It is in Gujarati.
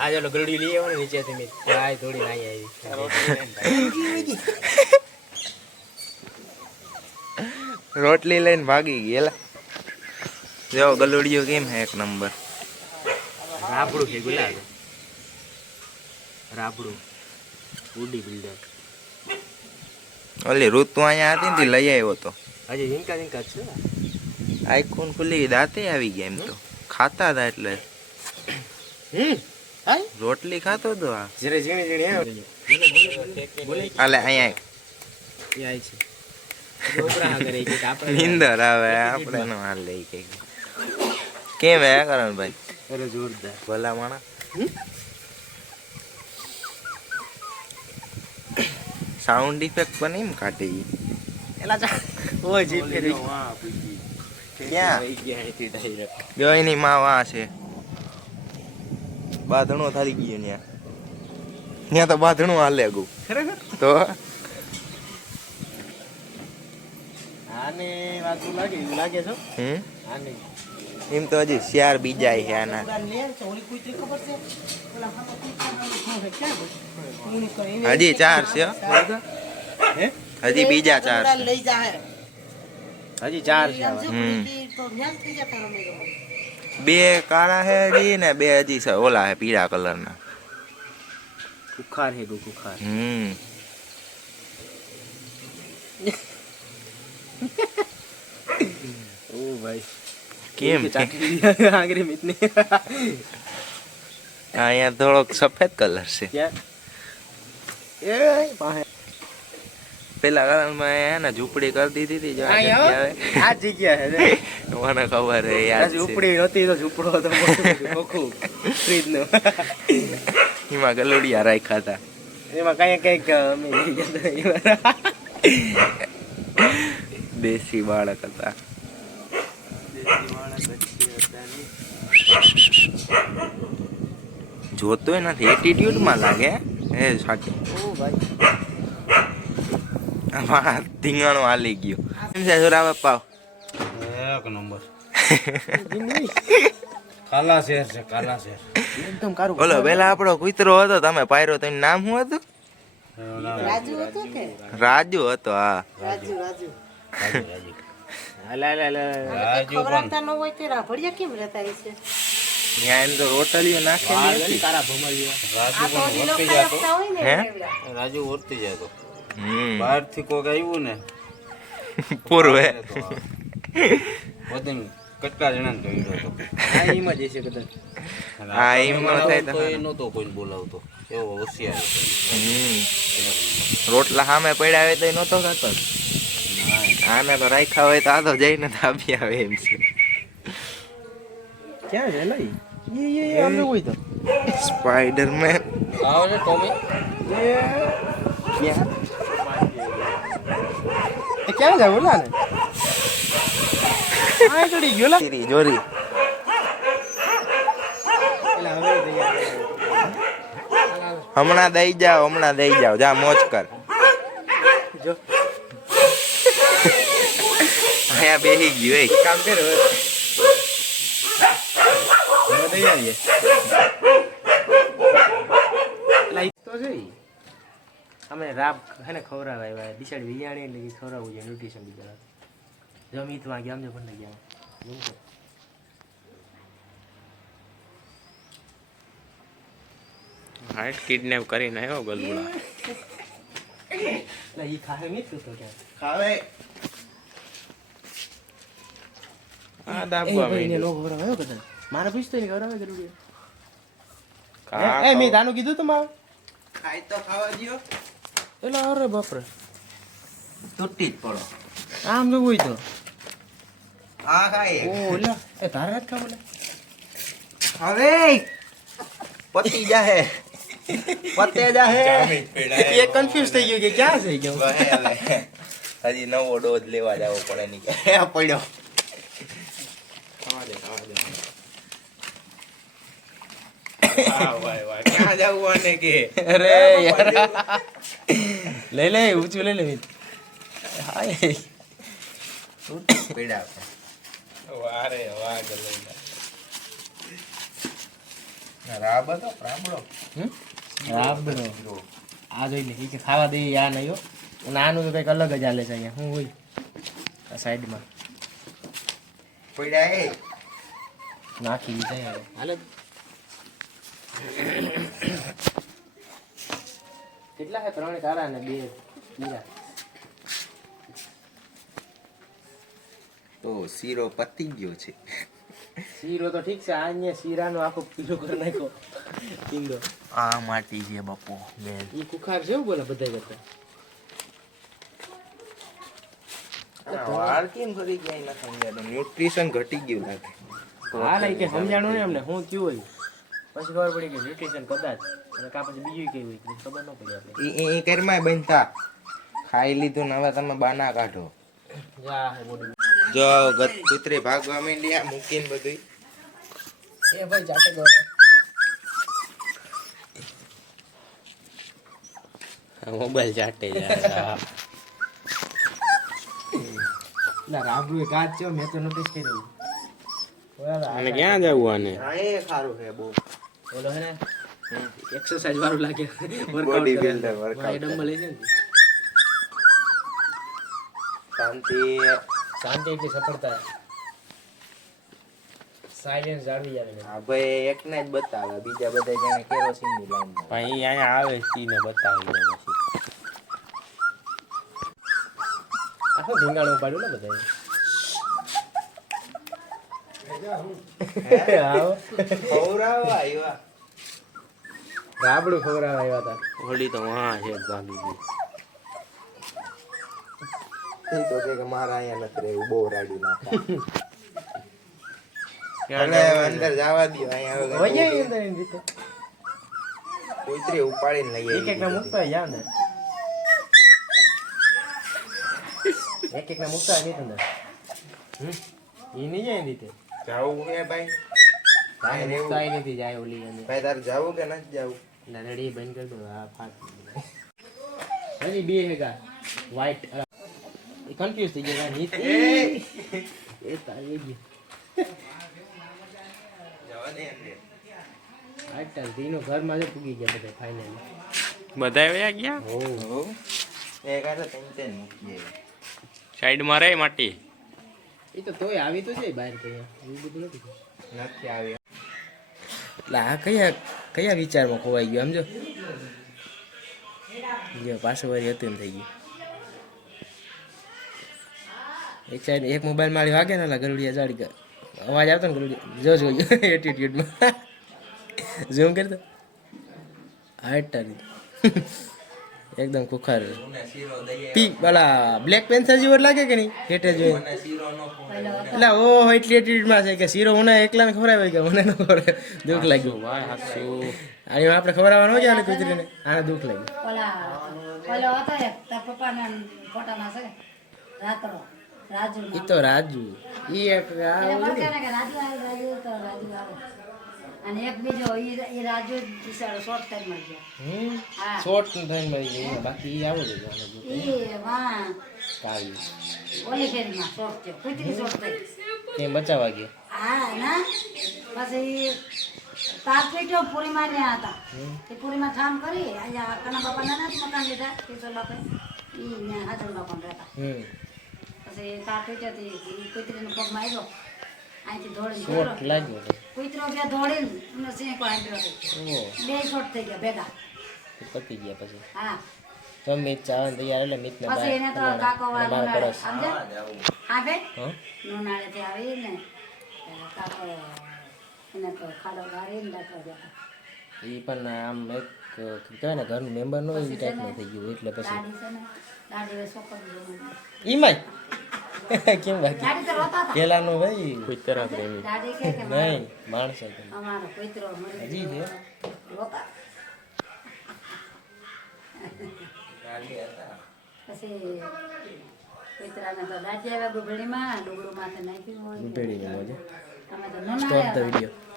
आज लो गलड़ी लिए हो नीचे से मैं चाय थोड़ी नहीं आई રોટલી લઈને ભાગી ગયેલા જો ગલુડિયો કેમ હે એક નંબર રાબડું છે ગુલાબ રાબડું ઉડી બિલ્ડર ઓલી ઋતુ અહીંયા હતી ને લઈ આવ્યો તો હજી ઝીંકા ઝીંકા છે આઈકોન ખુલી દાંતે આવી ગયા એમ તો ખાતા હતા એટલે હાય રોટલી ખાતો તો આ જરે ઝીણી ઝીણી બોલે આલે અહીંયા એ આય છે ડોબરા કરે કે આપણે નીંદર આવે આપણે નો હાલ લઈ કે કેમ હે કરણભાઈ અરે જોરદાર ભલા માણા સાઉન્ડ ઇફેક્ટ પણ એમ કાઢી એલા જા ઓય જી ફેરી ક્યાં ગયા હતી ડાયરેક્ટ જો એની માં વા છે બાધણો થારી ગયો ન્યા ન્યા તો બાધણો હાલે ગયું ખરેખર તો આને વાતો લાગે છો આને એમ તો હજી શિયાર બીજા છે આના હજી 4 છે હે હજી બીજા 4 છે હજી 4 છે બે કાળા હે હજી ને બે હજી છે ઓલા હે પીળા કલરના કુખાર હે કુખાર ओ भाई કેમ आंगरी में इतनी અહીંયા થોડોક સફેદ કલર છે क्या ए पाहे પેલા કાળમાં હે ને ઝૂંપડી કરી દીધી હતી જો આ જગ્યા હે મને ખબર હે યાર ઝૂંપડી હતી તો ઝૂંપડો હતો મોખું ફ્રીજ નો એમાં ગલુડિયા રાખ્યા હતા એમાં કઈક અમે લઈ ગયા દેશી બાળક હતા જોતોય નથી એટીટ્યુડ માં લાગે એ સાચી ઓ ભાઈ આમાં ધીંગાણો હાલી ગયો એમ છે જોરા બાપા એક નંબર કાલા શેર છે કાલા શેર એકદમ કારું બોલો પેલા આપણો કૂતરો હતો તમે પાયરો તો એનું નામ શું હતું રાજુ હતો કે રાજુ હતો હા રાજુ રાજુ ખવડાવતા ન હોય તે રાભડિયા કેમ રહેતા હશે ત્યાં એમ તો રોટલીઓ નાખેલી હતી કારા ભમલિયા આ તો હજી લોકો ખાતા હોય ને હે? એટલે. રાજુ વર્તી જતો હમ બહાર થી કોક આવ્યું ને પૂર્વે વધુ કટકા જણા ને જોઈ રહ્યો હતો આ ઈમ જ છે કદાચ હા, ઈમ નો થાય તો તો હારું. એ નતો કોઈને બોલાવતો એવો હોશિયાર હતો હમ રોટલા સામે પડ્યા હોય તો એ નતો ખાતો ને. આને તો રાખ્યા હોય તો આ તો જઈને તો આપી આવે એમ છે ક્યાં છે લઈ એ આમે કોઈ તો સ્પાઈડરમેન આવો ને ટોમી ક્યાં એ ક્યાં જાય બોલા ને આ ચડી ગયો લા તીરી જોરી એટલે હવે હમણાં દઈ જાઓ જા મોજ કર જો અહીંયા બેહી ગયો એ કામ કર હવે દઈ આવીએ લાઈટ તો છે અમે રાબ હે ને ખવરાવાય બિચારી વિયાણી એટલે કે ખવરાવવું છે ન્યુટ્રિશન બીજા જમીતમાં ગયા આમ પણ ગયા હાર્ટ કિડનેપ કરીને આવ્યો ગલગુડા એટલે ઈ ખાહે નહીં તો ક્યાં ખાવે આ એ દાબવા ભાઈને માંડ્યો. નો ખવરાવાયો કદાચ મારે પૂછતો નહીં ખવરાવે જરૂરી ખા- એ મેં તાનું કીધું તું મારે ખાય તો ખાવા દ્યો. એટલે અરે બાપરે તૂટી જ પડો આમ જો હોય તો આ ખાય ઓ લા એ તારે જ ખાવ લે હવે પતી જાહે પતે જાહે એ કન્ફ્યુઝ થઈ ગયું કે ક્યાં થઈ ગયો વહે હવે. હજી નવો ડોઝ લેવા જવો પડે ની કે પડ્યો ક્યાં જવું આને કે અરે યાર લઈ લે ઊંચું લઈ લે મિત હાય પીડા વારે વાહ ગલગુડા રાબ હતો રાબડો રાબડો આ જોઈ લે કે ખાવા દઈએ આ નહીં હો અને આનું તો કંઈક અલગ જ હાલે છે અહીંયા શું હોય આ સાઈડમાં પડ્યા એ નાખી દીધા હવે હાલે કેટલા છે 3 કાળા ને 2 પીળા તો શીરો પતી ગયો છે શીરો તો ઠીક છે આ શીરાનો આખો પીળો કરી નાખ્યો કિંદો આ માટી છે બાપુ બેન ઈ કુખાર જેવું બોલે બધા કરતા વાળ કેમ કરી ગયા ના સમજ્યા તો ન્યુટ્રિશન ઘટી ગયું લાગે હા લાઈ કે સમજાણું ને અમને હું થયું હોય પછી ખબર પડી કે ન્યુટ્રિશન કદાચ અને કા પછી બીજું કઈ હોય ખબર ન પડી આપણે એ કરમાય બનતા ખાઈ લીધું ને હવે તમે બાના કાઢો જા હે બોડી જો કૂતરી ભાગવા માંડ્યા મૂકીને બધું એ ભાઈ જાતે ગયો મોબાઈલ ચાટે યાર ના રાબડું કાચ છે મેં તો નોટિસ કર્યું અને ક્યાં જવું આને હા એ સારું છે બહુ ઓલો હે ને એક્સરસાઇઝ વાળું લાગે બોડી બિલ્ડર વર્કઆઉટ ડમ્બલ છે ને શાંતિ શાંતિ એટલી સફળતા સાયલેન્સ જાળવી આવે હા ભાઈ એકને જ બતાવે બીજા બધા જાણે કેરોસીન ની લાઈન ભાઈ અહીંયા આવે તીને બતાવી દે પછી આખો ભીંગાણું પાડ્યું ને બધાએ આવો ખવરાવા આવ્યા રાબડું ખવડાવવા આવ્યા હતા હોળી તો વાહ છે ભાગી ગઈ એ તો કે મારા અહીંયા નથી રહેવું બહુ રાડી નાખા અંદર જવા દો અહીંયા વહી અંદર એની રીતે કૂતરી ઉપાડીને લઈ એક એક ના મુકતા જાવ ને એક એક ના મુકતા નહીં અંદર ઈ નહીં જાય એની રીતે જાવું હે ભાઈ ભાઈ મુકતા નથી જાય ઓલી અંદર ભાઈ તારે જાવું કે નથી જાવું ના રેડી બંધ કરી દો આ ફાટ હજી બે હેગા વ્હાઈટ કન્ફ્યુઝ થઈ ગયા નીતિ એ તારી ગઈ જવા દે અંદર આટલ દીનો ઘરમાં જ પૂગી ગયા બધા ફાઇનલી બધા વયા ગયા હો એ કાઢો તેમ મૂકીએ સાઈડમાં રહે માટી એ તો તોય આવી તો છે બહાર તો એવું બધું નથી નથી આવ્યા એટલે આ કયા કયા વિચારમાં ખોવાઈ ગયો સમજો જો પાછું વારી હતું એમ થઈ ગયું એક સાઈડ એક મોબાઈલ મારી વાગે ને ગરુડિયા જાડી ગયા અવાજ આવતો ને ગરુડિયા જો જોયું એટીટ્યુડમાં ઝૂમ કરતો હાઈટ એકદમ ખુખાર પી પેલા બ્લેક પેન્સર જેવો લાગે કે નહીં હેઠે જોઈ એટલે ઓહો એટલી એટીટ્યુડમાં છે કે શીરો મને એકલાને ખવડાવે કે મને ન ખવડાવે દુઃખ લાગ્યું ભાઈ હાસુ આને આપણે ખવડાવવાનો છે આને કૂતરીને આને દુઃખ લાગ્યું ઓલો હતો એક તાર પપ્પાના ફોટામાં છે રાતરો રાજુ ઈ તો રાજુ ઈ એક આ એટલે ઓલું મને કહે ને કે રાજુ આવે તો રાજુ આવે અને એક બીજો ઈ રાજુ બિચારો શોર્ટ ટાઈમમાં ગયો હા શોર્ટ થઈને મરી ગઈ બાકી ઈ આવો જ ઈ વાહ કાવી ઓલી ફેરીમાં શોર્ટ થયો કુતરી શોર્ટ થઈ કેમ બચાવવા ગયા હા ના પછી તાર પેટ્યો પૂરી માર્યા હતા એ પૂરીમાં ઠામ કરી અહીંયા કના બાપા નાના જ મકાન લીધા કિશોર બાપા ઈ ને હાજર બાપા રહેતા પછી તાર પેટ્યાથી કુતરીનો પગમાં આવ્યો અહીંથી દોડીને શોર્ટ લાગ્યો તો કુતરો બે દોડીને એનો સિંહ આંટ્યો હતો ઓહો બે શોટ થઈ ગયા ભેગા પતી ગયા પછી હા તો મિત ચાવન તૈયાર એટલે મિત ને પછી એને તો કાકો વાળો મારા નાળે પડોશ સમજે હા બે હા નુનાળેથી આવી ને કાકો એને તો ખાડો ગાળીને દાખલો દેતા ઈ પણ આમ એક કહેવાય ને ઘરનું મેમ્બર નો એ ટાઈપનું થઈ ગયું એટલે પછી દાડી છે ને દાડી છોકરી જેવું ઈમાય કેમ બાકી દાડી તો રોતા હતા પેલાનો ભાઈ કુતરા પ્રેમી દાડી કે નહીં માણસો તો. અમારો કુતરો મરી હજી છે રોતા પછી કુતરાને તો દાટી આવ્યા ગુભડીમાં ડુગરું માથે નાખ્યું હોય પેઢી મોજે અમે તો સ્ટોપ ધ નોના વિડિયો